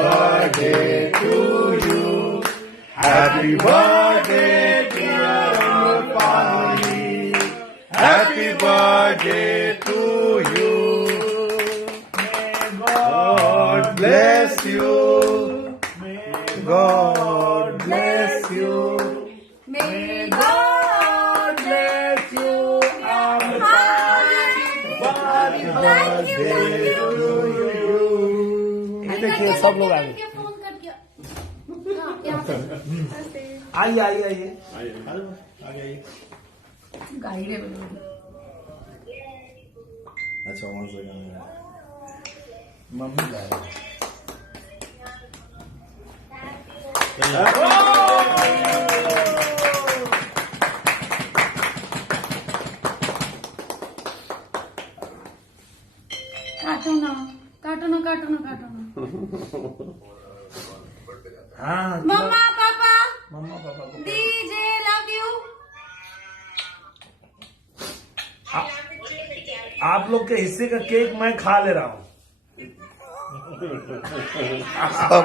birthday to you. Happy birthday, dear Amrapali. Happy birthday to you. May God bless you. God bless you. May God bless you. Happy birthday to you. देखिए सब लोग आ गए। Phone कर दिया। हाँ, यहाँ पे। आइए आइए आइए गाड़ी में बोलो। अच्छा वहां से मम्मी जा रही काटो ना काटो ना काटो ना काटो ना। हाँ मम्मा पापा मम्मा पापा को डीजे लव यू। आप लोग के हिस्से का केक मैं खा ले रहा हूँ। सब